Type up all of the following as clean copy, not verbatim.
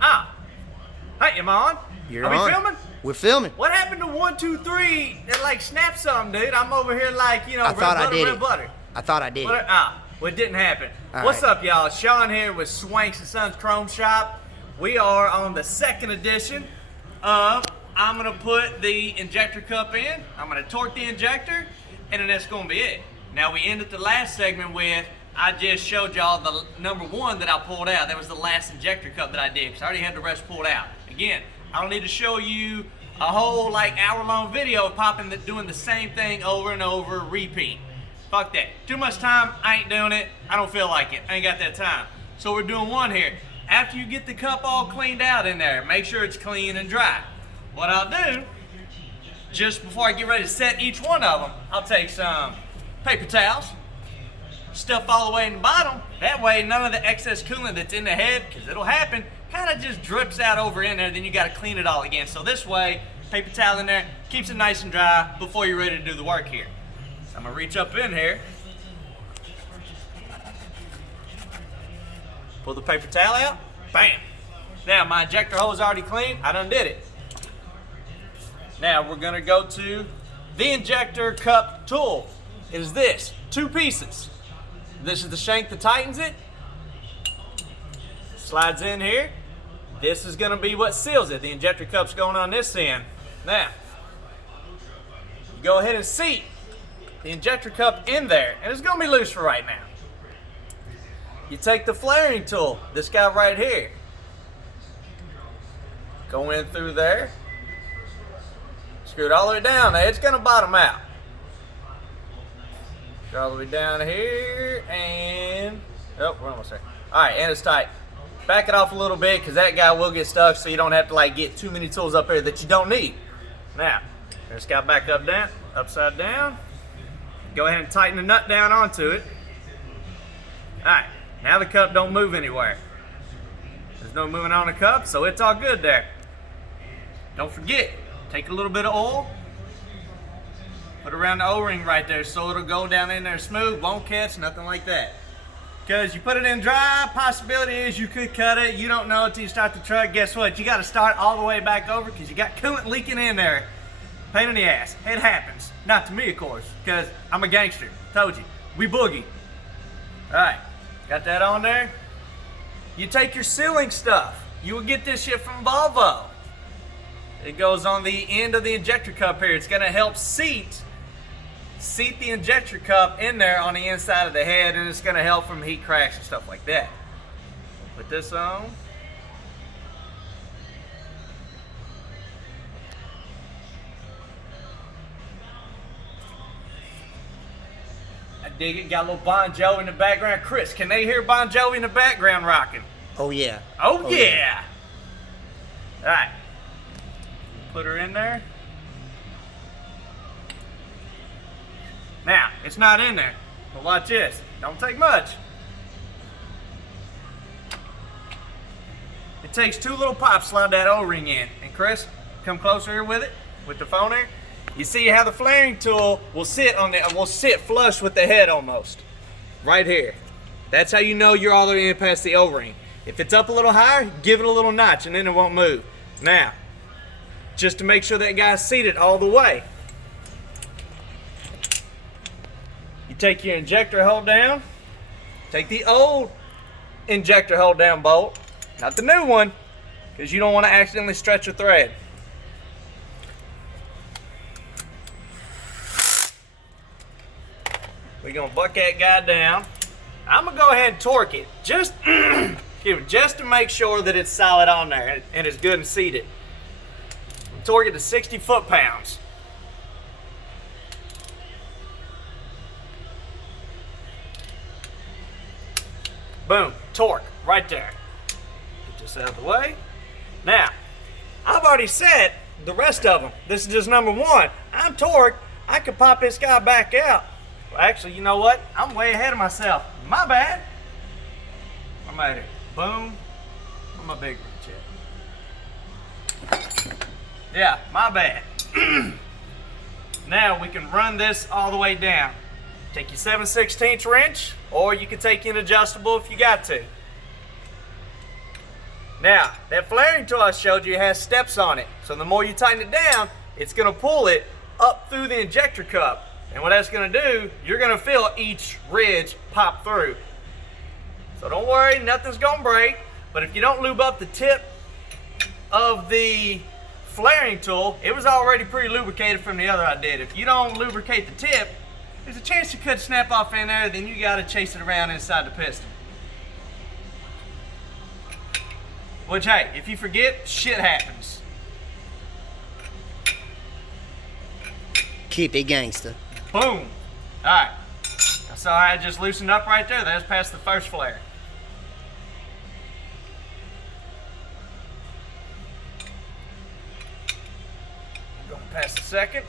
Ah. Hey, am I on? You're Are on. we filming? We're filming. What happened to 1, 2, 3? It like snapped something, dude. I'm over here like, you know, I thought I did red it. butter. I thought I did. Well, it didn't happen. All What's right. up, y'all? Shawn here with Swanks & Sons Chrome Shop. We are on the second edition of I'm going to put the injector cup in, I'm going to torque the injector, and then that's going to be it. Now, we ended the last segment with, I just showed y'all the number 1 that I pulled out. That was the last injector cup that I did, because I already had the rest pulled out. Again, I don't need to show you a whole like hour-long video of doing the same thing over and over, repeat. Fuck that. Too much time, I ain't doing it. I don't feel like it. I ain't got that time. So we're doing one here. After you get the cup all cleaned out in there, make sure it's clean and dry. What I'll do, just before I get ready to set each one of them, I'll take some paper towels, stuff all the way in the bottom. That way none of the excess coolant that's in the head, because it'll happen, kind of just drips out over in there, then you got to clean it all again. So this way, paper towel in there, keeps it nice and dry before you're ready to do the work here. So I'm going to reach up in here, pull the paper towel out, bam. Now my injector hole is already clean, I done did it. Now we're going to go to the injector cup tool. It is this, 2 pieces. This is the shank that tightens it. Slides in here. This is going to be what seals it. The injector cup's going on this end. Now, you go ahead and seat the injector cup in there, and it's going to be loose for right now. You take the flaring tool, this guy right here. Go in through there. Screw it all the way down there. It's going to bottom out. Go all the way down here, and oh, we're almost there. All right, and it's tight. Back it off a little bit, because that guy will get stuck, so you don't have to like get too many tools up here that you don't need. Now, this guy back up down, upside down. Go ahead and tighten the nut down onto it. All right, now the cup don't move anywhere. There's no moving on the cup, so it's all good there. Don't forget, take a little bit of oil, put it around the O-ring right there so it'll go down in there smooth, won't catch, nothing like that. Because you put it in dry, possibility is you could cut it. You don't know until you start the truck. Guess what? You got to start all the way back over because you got coolant leaking in there. Pain in the ass. It happens. Not to me, of course, because I'm a gangster. Told you. We boogie. All right. Got that on there? You take your sealing stuff. You will get this shit from Volvo. It goes on the end of the injector cup here. It's going to help seat the injector cup in there on the inside of the head, and it's going to help from heat cracks and stuff like that. Put this on. I dig it. Got a little Bon Jovi in the background. Chris, can they hear Bon Jovi in the background rocking? Oh yeah. Oh yeah. All right. Put her in there. Now, it's not in there, but watch this. Don't take much. It takes 2 little pops, slide that O-ring in. And Chris, come closer here with it, with the phone here. You see how the flaring tool will sit flush with the head almost. Right here. That's how you know you're all the way in past the O-ring. If it's up a little higher, give it a little notch and then it won't move. Now, just to make sure that guy's seated all the way, you take your injector hold down, take the old injector hold down bolt, not the new one, because you don't want to accidentally stretch a thread. We're going to buck that guy down. I'm going to go ahead and torque it, just to make sure that it's solid on there and it's good and seated. Torque it to 60 foot-pounds. Boom, torque, right there. Get this out of the way. Now, I've already set the rest of them. This is just number 1. I'm torqued. I could pop this guy back out. Well, actually, you know what? I'm way ahead of myself. My bad. I'm at it. Boom. Where's my big wrench at? Yeah, my bad. Now we can run this all the way down. Take your 7/16 wrench, or you can take an adjustable if you got to. Now, that flaring tool I showed you has steps on it. So the more you tighten it down, it's gonna pull it up through the injector cup. And what that's gonna do, you're gonna feel each ridge pop through. So don't worry, nothing's gonna break. But if you don't lube up the tip of the flaring tool, it was already pre-lubricated from the other I did. If you don't lubricate the tip, there's a chance it could snap off in there, then you gotta chase it around inside the piston. Which, hey, if you forget, shit happens. Keep it gangster. Boom. Alright. So I just loosened up right there. That's past the first flare. Going past the second.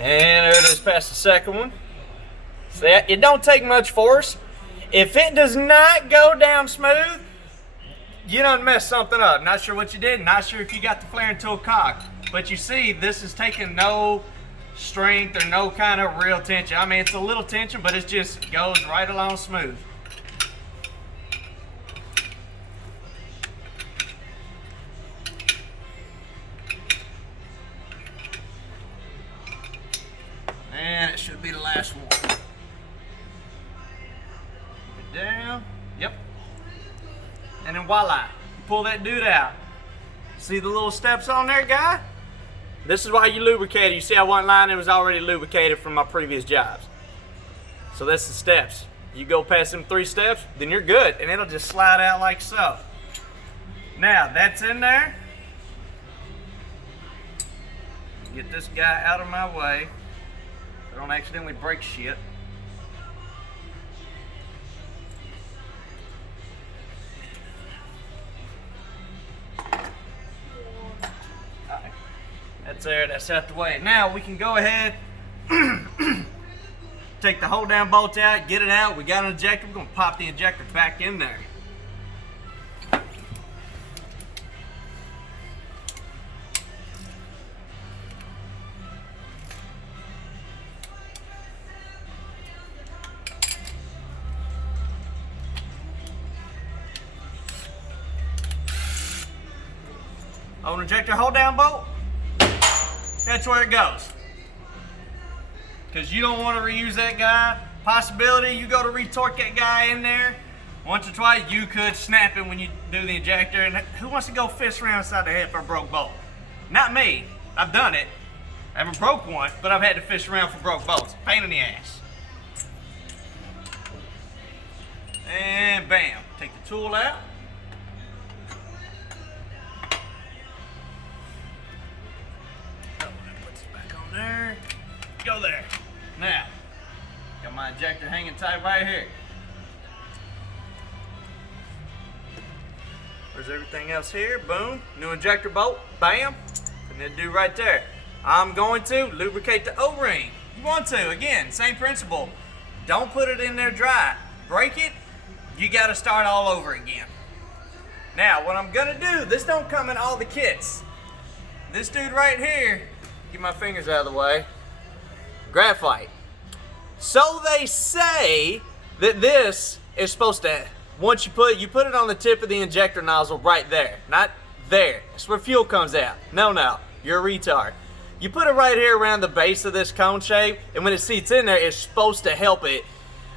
And there it is past the second one. See, it don't take much force. If it does not go down smooth, you done messed something up. Not sure what you did, not sure if you got the flaring tool cocked. But you see, this is taking no strength or no kind of real tension. I mean, it's a little tension, but it just goes right along smooth. And it should be the last one. Keep it down. Yep. And then voila. You pull that dude out. See the little steps on there, guy? This is why you lubricate it. You see how one line it was already lubricated from my previous jobs. So that's the steps. You go past them 3 steps, then you're good. And it'll just slide out like so. Now, that's in there. Get this guy out of my way. So I don't accidentally break shit. Alright. That's there, that's out the way. Now we can go ahead, take the hold down bolt out, get it out. We got an injector, we're gonna pop the injector back in there. On injector hold down bolt, that's where it goes. Because you don't want to reuse that guy. Possibility you go to retorque that guy in there once or twice, you could snap it when you do the injector. And who wants to go fish around inside the head for a broke bolt? Not me. I've done it. I haven't broke one, but I've had to fish around for broke bolts. Pain in the ass. And bam, take the tool out. There, go there. Now, got my injector hanging tight right here. There's everything else here. Boom, new injector bolt. Bam, and then do right there. I'm going to lubricate the O-ring. You want to, again, same principle. Don't put it in there dry. Break it, you got to start all over again. Now, what I'm gonna do, this don't come in all the kits. This dude right here, get my fingers out of the way. Graphite. So they say that this is supposed to, once you put it on the tip of the injector nozzle right there. Not there. That's where fuel comes out. No, you're a retard. You put it right here around the base of this cone shape, and when it seats in there, it's supposed to help it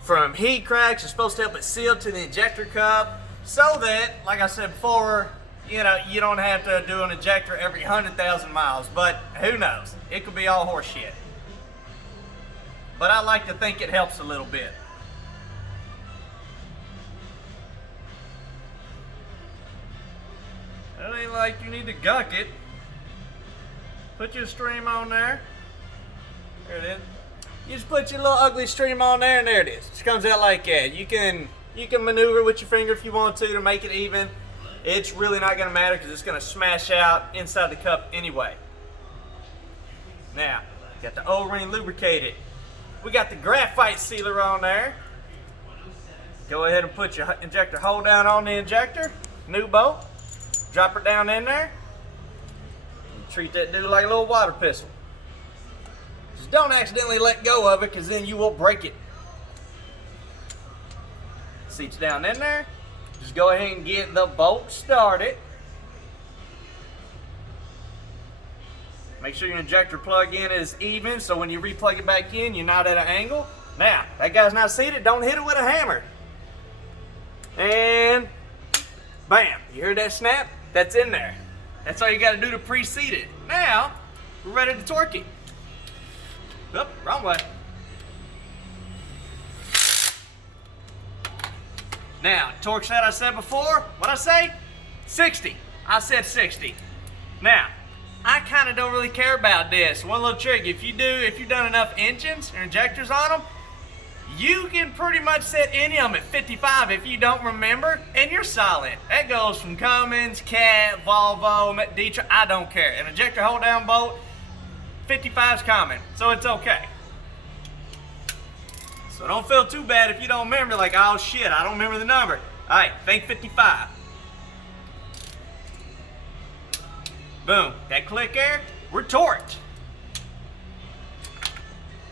from heat cracks. It's supposed to help it seal to the injector cup, so that, like I said before, you know, you don't have to do an injector every 100,000 miles, but who knows? It could be all horse shit. But I like to think it helps a little bit. It ain't like you need to gunk it. Put your stream on there. There it is. You just put your little ugly stream on there, and there it is. It just comes out like that. You can maneuver with your finger if you want to make it even. It's really not going to matter because it's going to smash out inside the cup anyway. Now, got the O-ring lubricated. We got the graphite sealer on there. Go ahead and put your injector hold down on the injector. New bolt. Drop it down in there. Treat that dude like a little water pistol. Just don't accidentally let go of it, because then you will break it. Seat's down in there. Just go ahead and get the bolt started. Make sure your injector plug-in is even, so when you replug it back in, you're not at an angle. Now, that guy's not seated, don't hit it with a hammer. And bam, you heard that snap? That's in there. That's all you gotta do to pre-seat it. Now, we're ready to torque it. Oop, wrong way. Now, torque set I said before, what'd I say? 60. I said 60. Now, I kind of don't really care about this. One little trick, if you've done enough engines or injectors on them, you can pretty much set any of them at 55 if you don't remember, and you're solid. That goes from Cummins, Cat, Volvo, D13, I don't care. An injector hold down bolt, 55 is common, so it's okay. So don't feel too bad if you don't remember, like, oh shit, I don't remember the number. All right, think 55. Boom, that click there, we're torqued.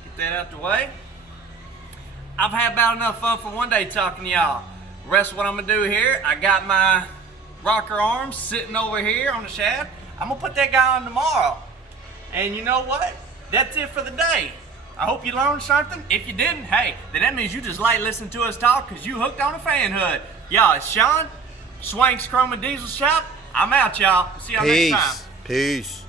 Get that out the way. I've had about enough fun for one day talking to y'all. The rest of what I'm gonna do here, I got my rocker arms sitting over here on the shaft. I'm gonna put that guy on tomorrow. And you know what? That's it for the day. I hope you learned something. If you didn't, hey, then that means you just like listening to us talk because you hooked on a fan hood. Y'all, it's Shawn, Swanks Chrome and Diesel Shop. I'm out, y'all. See y'all next time. Peace.